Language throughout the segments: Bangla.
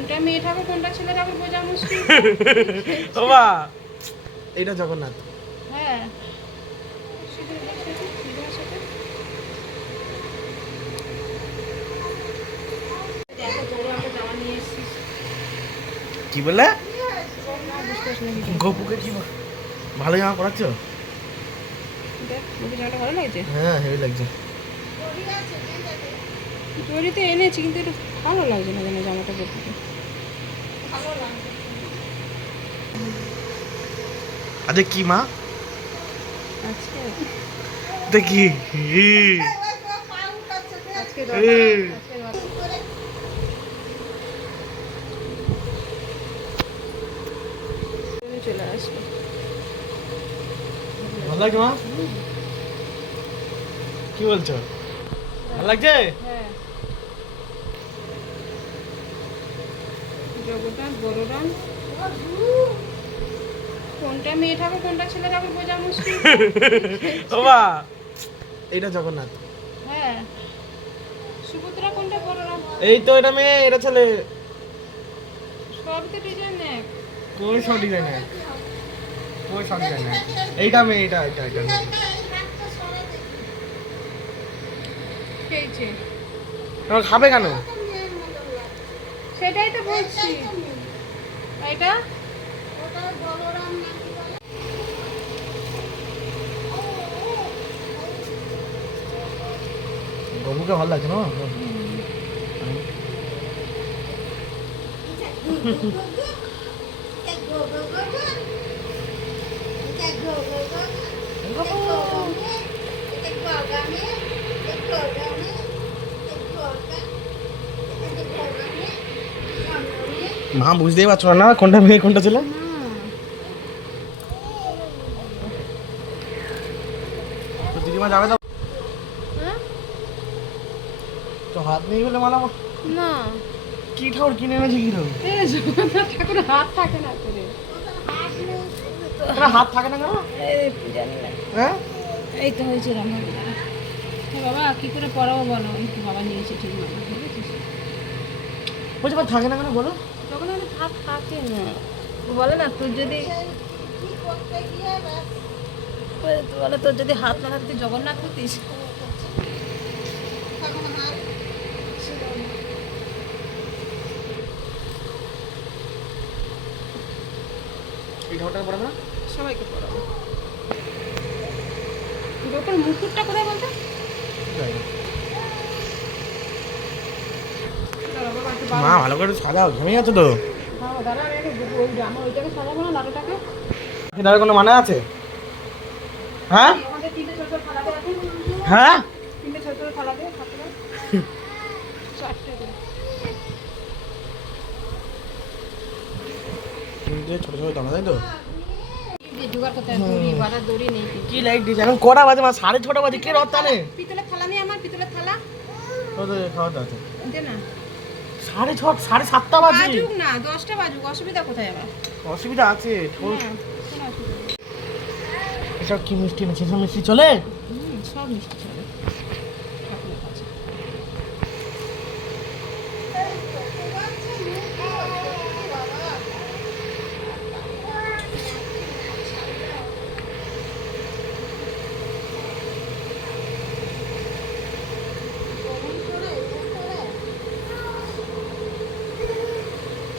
কোনটা মেয়ে ঠাকুর কোনটা ছেলে ঠাকুর বোঝা মুশকিল। বাবা এটা জগন্নাথ। হ্যাঁ সিঁদুরের সাথে সিঁদুরের সাথে দেখো বড় একটা জামা নিয়ে এসেছিস। কি বলে না বুঝতে পারছি না কিছু। গপুকে কি ভালো জামা পরাচ্ছ? দেখ বুঝি জামাটা ভালো লাগছে। হ্যাঁ হেভি লাগছে। তৈরিতে এনেছি কিন্তু একটু ভালো লাগছে না যেন জামাটা পরতে। আরে কি মা আজকে দেখি আজকে চলে আসবে। ভালো লাগছে মা? কি বলছো? ভালো লাগছে? হ্যাঁ জগন্নাথ বড়রাম কোনটা মেয়ে ঠাকুর কোনটা ছেলে ঠাকুর বোঝা মুশকিল। বাবা এটা জগন্নাথ। হ্যাঁ সুভদ্রা কোনটা বড়রাম এই তো এটা মেয়ে এটা ছেলে। সবই তো ডিজাইন এক। কোই সব ডিজাইন আছে, কোই সব ডিজাইন আছে। এইটা মেয়ে এটা এটা এটা মেয়ে। খেয়েছে তোমরা খাবে কেন? সেটাই তো বলছি। এটা গপুকে ভালো লাগছে না? মা বুঝতেই পারছো না কোনটা মেয়ে কোনটা ছেলে? তো দিদিমা যাবে তো? তো হাত নেই বলে মালা না কি ঠাকুর কিনে এনেছে কি ঠাকুর? জগন্নাথ ঠাকুর হাত থাকে না করে। হাত থাকে না কেন? জানি না হ্যাঁ এই তো হয়েছে রান্না। হ্যাঁ বাবা কি করে পড়াবো বলো? একটু বাবা নিয়েছে ঠিক মতো বুঝেছিস। বলছি থাকে না কেন বলো? তখন আমি হাত থাকে না বলে না তোর যদি বলে তোর যদি হাত না থাকতে জগন্নাথ হতিস। এই ঠাকুরটা পড়ে না? সবাইকে পড়াবো। ওপর মুকুটটা কোথায় বলতো? মা ভালো করে সাজাও, ঘেমে গেছো তো। দাঁড়া আমি আমার ওইটাকে সাজাবো না লাড়ুটাকে। এটার কোনো মানে আছে? হ্যাঁ আমাদের তিনটে ছোট ছোট থালাতে আছে। হ্যাঁ তিনটে ছোট ছোট থালাতে থাকবে চারটে করে। তিনটে ছোট ছোট দানা তাই তো? জোগাড় করতে হয় দড়ি বাড়ার দড়ি নেই। কি লাইট দিয়েছে এখন? কটা বাজে মা? 6:30 বাজে। কে রথ টানে? পিতলের থালা নেই আমার পিতলের থালা খাওয়া দাওয়া আছে। দে না 6:30 7:30 বাজে। বাজুক না 10টা বাজুক অসুবিধা কোথায় আবার? অসুবিধা আছে ঠোল। হ্যাঁ, কোনো অসুবিধা নেই। এসব কি মিষ্টি এনেছে? সব মিষ্টি চলে? সব মিষ্টি চলে ঠাকুরের কাছে।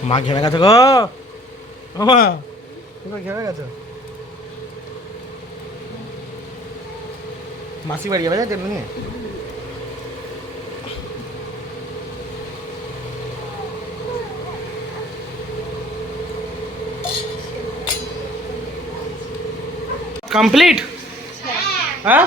মা ঘেমে গেছে গো। মা তুমি ঘেমে গেছো? মাসি বাড়ি যাবে তেমনি নিয়ে? কমপ্লিট? হ্যাঁ